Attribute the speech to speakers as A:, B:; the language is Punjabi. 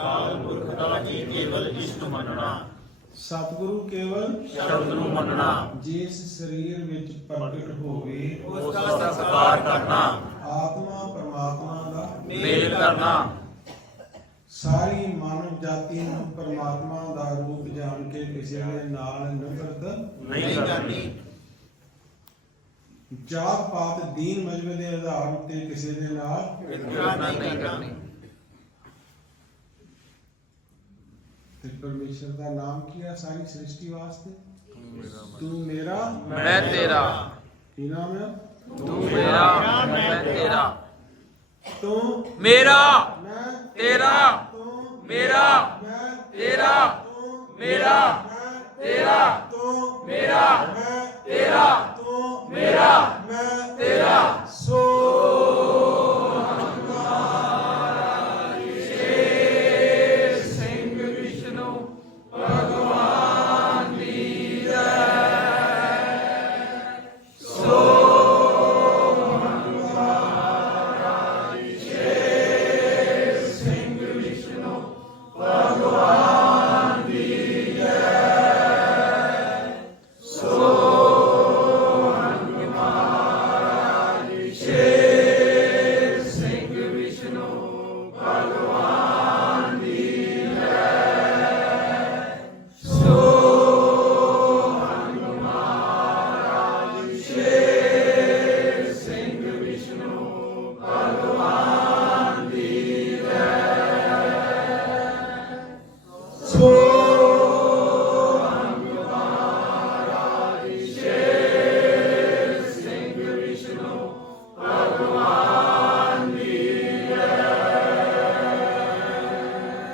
A: ਸਾਧ ਪੁਰਖ ਦਾ ਜੀ ਕੇਵਲ ਇਸ਼ਟ ਮੰਨਣਾ।
B: ਸਤਿਗੁਰੂ ਕੇਵਲ
A: ਸ਼ਬਦ ਨੂੰ ਮੰਨਣਾ।
B: ਜਿਸ ਸਰੀਰ ਵਿੱਚ ਪ੍ਰਗਟ ਹੋਵੇ
A: ਉਸ ਦਾ ਸਤਿਕਾਰ ਕਰਨਾ।
B: ਆਤਮਾ ਪਰਮਾਤਮਾ ਦਾ
A: ਮੇਲ ਕਰਨਾ।
B: ਸਾਰੀ ਮਾਨਵ ਜਾਤੀ ਨੂੰ ਪਰਮਾਤਮਾ ਦਾ ਰੂਪ ਜਾਣ ਕੇ ਕਿਸੇ ਦੇ ਨਾਲ ਨਫ਼ਰਤ
A: ਨਹੀਂ ਕਰਨੀ।
B: ਜਾਤ ਪਾਤ ਦੀਨ ਮਜ਼ਹਬ ਦੇ ਆਧਾਰ ਉੱਤੇ ਕਿਸੇ ਦੇ ਨਾਲ
A: ਵਿਤਕਰਾ ਨਹੀਂ ਕਰਨੀ।
B: ਤੇ ਪਰਮੇਸ਼ਰ ਦਾ ਨਾਮ ਕੀ ਹੈ ਸਾਰੀ ਸ੍ਰਿਸ਼ਟੀ ਵਾਸਤੇ? ਤੂੰ ਮੇਰਾ
C: ਮੈਂ ਤੇਰਾ,
B: ਕੀ ਨਾਮ ਹੈ?
C: ਤੂੰ ਮੇਰਾ ਮੈਂ ਤੇਰਾ,
B: ਤੂੰ
C: ਮੇਰਾ
B: ਮੈਂ
C: ਤੇਰਾ,
B: ਤੂੰ
C: ਮੇਰਾ
B: ਮੈਂ
C: ਤੇਰਾ,
B: ਤੂੰ
C: ਮੇਰਾ
B: ਮੈਂ
C: ਤੇਰਾ,
B: ਤੂੰ
C: ਮੇਰਾ
B: ਮੈਂ
C: ਤੇਰਾ,
B: ਤੂੰ
C: ਮੇਰਾ
B: ਮੈਂ
C: ਤੇਰਾ।
B: ਸੋ
C: ਸਿੰਘ ਵਿਸ਼ਨੂੰ ਭਗਵਾਨ ਦੀ ਜੈ। ਸੋ ਸਿੰਘ ਵਿਸ਼ਨੂੰ ਭਗਵਾਨ ਦੀ ਜੈ। ਸੋ ਸਿੰਘ ਵਿਸ਼ਨੂੰ ਭਗਵਾਨ ਦੀ ਜੈ। ਸੋ ਸਿੰਘ ਵਿਸ਼ਨੂੰ ਭਗਵਾਨ ਦੀ ਜੈ। ਸੋ